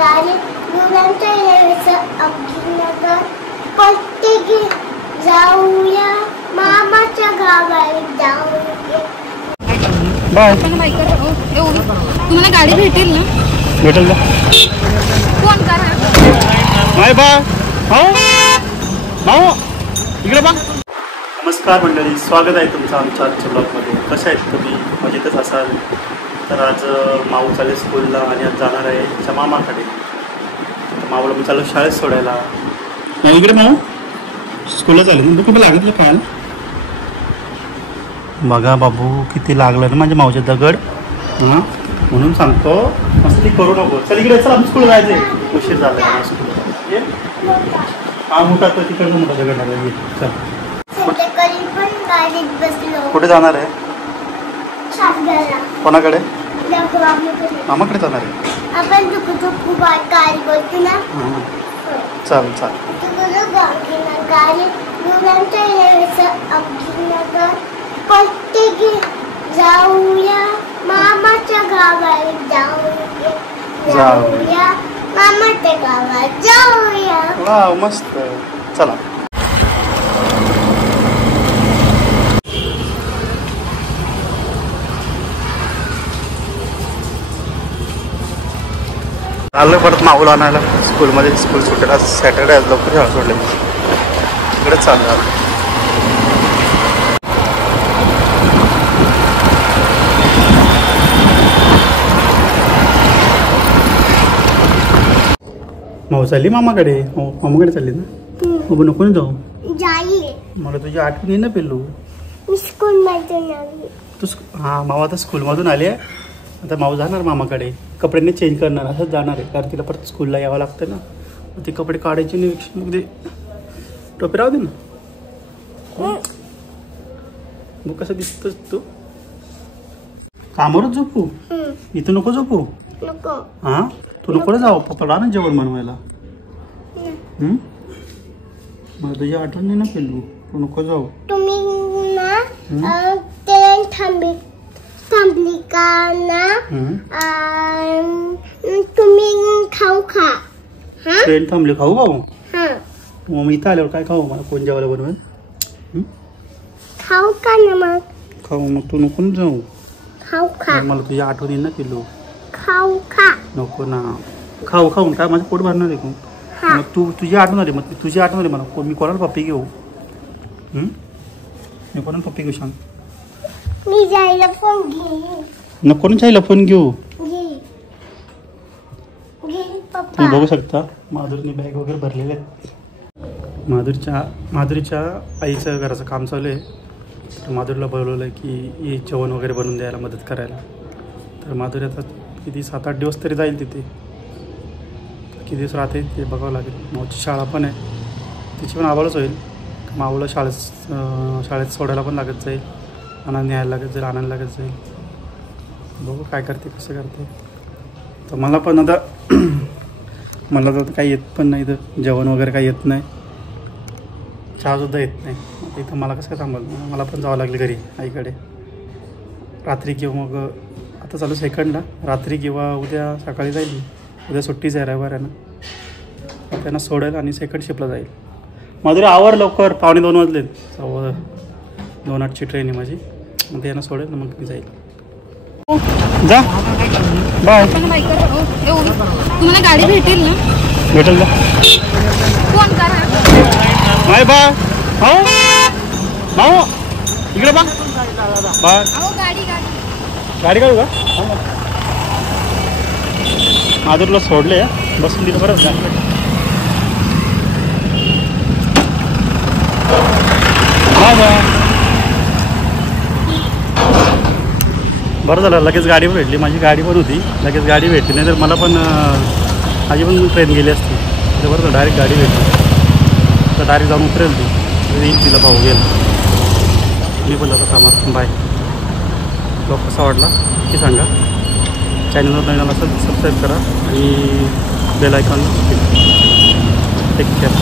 गाडी मुलांच्या यायचं अभिनगर पट्टी जाऊया मामाच्या गावाला जाऊया. बाय. तुम्हाला गाडी भेटेल ना? भेटेल ना. फोन करा. Bye bye. हो इकडे बघ. नमस्कार मंडळी, स्वागत आहे तुमचं आमच्या आजच्या ब्लॉगमध्ये. कशा आहेत तुम्ही? मजेतच असाल तर आज माऊ चालेल स्कूलला आणि आज जाणार आहे त्याच्या मामाकडे. माऊला मी चालू शाळेत सोडायला. इकडे माऊ स्कूलला चालेल. तू कुठे लागलं काल? बघा बाबू किती लागलं ना माझ्या माऊच्या दगड. हां म्हणून सांगतो मस्ती करू नको. चल इकडे, चल आपण स्कूल जायचं आहे. उशीर झाला आहे स्कूल. हा मोठा तर तिकडनं मोठा दगड लागला. चल कुठे जाणार आहे? कोणाकडे? मामाकडे जाणार आहे. चाल चाल. जाऊया मामाच्या गावाला जाऊया मामाच्या गावाला जाऊया. वाव मस्त. चला आलं परत माऊला आणायला स्कूलमध्ये. स्कूल सुटेल आज सॅटर्डे, आज लवकर शाळा सोडले. इकडेच चाललं. माऊ चालली मामाकडे. मामाकडे चालली ना? मग नको ना जाऊ. मला तुझी आठवण येईल ना पिल्लू. तू हां माऊ आता स्कूलमधून आली आहे. आता माऊ जाणार मामाकडे. कपड्यांनी चेंज करणार, असंच जाणार आहे कारण तिला परत स्कूलला यावं लागतं ना. मग ते कपडे काढायचे निरीक्षण मग ते टोपी राहू दे ना. मग कसं दिसतोस तू? कामावरच झोपू? इथं नको झोपू. हां तू नको जाऊ. पप्पाला ना जेवण बनवायला. मला तुझी आठवण नाही ना पिल्लू. तू नको जाऊ. तुम्ही ना ट्रेन थांबली का ना तुम्ही खाऊ खा. ट्रेन थांबली खाऊ भाऊ? मग मी इथं आल्यावर काय खाऊ? मला कोण जेवायला बनवेल? खाऊ का ना मग? खाऊ. मग तू नको जाऊ. खाऊ खा. मला तुझी आठवण येईल ना पिल्लू. खाऊ खा. नको ना. खाऊ खाऊन काय माझं पोट भरणार आहे. मग तू तुझी आठवण आली. मग तुझी आठवण आली मला. मी कोणाला पप्पी घेऊ? मी कोणाला पप्पी घेऊ सांग? मी जायला फोन घे. नको ना जायला फोन घेऊ. तुम्ही बघू शकता माधुरीने बॅग वगैरे भरलेले आहेत. माधुरीच्या आईचं घराचं काम चालू आहे. तर माधुरीला बोलवलं आहे की जेवण वगैरे बनवून द्यायला मदत करायला. तर माधुरी आता किती 7-8 दिवस तरी जाईल तिथे. किती दिवस राहते ते बघावं लागेल. माऊची शाळा पण आहे, तिची पण आवाळच होईल. माऊला शाळेत सोडायला पण लागत जाईल, न्यायला लागत जाईल, आणायला लागत जाईल. बघू काय करते, कसं करते. तर मला पण आता मला तर काही येत पण नाही. तर जेवण वगैरे काही येत नाही, चहासुद्धा येत नाही. इथं मला कसं काय सांभाळ. मला पण जावं लागलं घरी आईकडे रात्री. किंवा मग आता चालू सेकंडला रात्री किंवा उद्या सकाळी जाईल. उद्या सुट्टीच आहे, रविवार आहे ना. त्यांना सोडेल आणि सेकंड शिफ्टला जाईल. माधुरी आवर लवकर, 2:45 वाजले. 2:08ची ट्रेन आहे माझी. मग त्यांना सोडेल ना मग मी जाईल. जा बाय. तुम्हाला गाडी भेटेल ना? भेटेल ना. फोन करा. Bye bye. हो इकडे बघ. बाय. गाडी काढू का? माधुरीला सोडले बसून तिथं बरं झालं. बरं झालं लगेच गाडी भेटली. माझी गाडी पण होती, लगेच गाडी भेटली. नाही तर मला पण माझी पण ट्रेन गेली असती. तर बरं झालं डायरेक्ट गाडी भेटली. तर डायरेक्ट जाऊन उतरेल ती. येईल तिला भाऊ गेला. मी बोललो आता कामात. बाय. ब्लॉग कसा वाटला ते सांगा. चॅनलवर नवीन असेल सबस्क्राईब करा आणि बेल आयकॉन टेक केअर.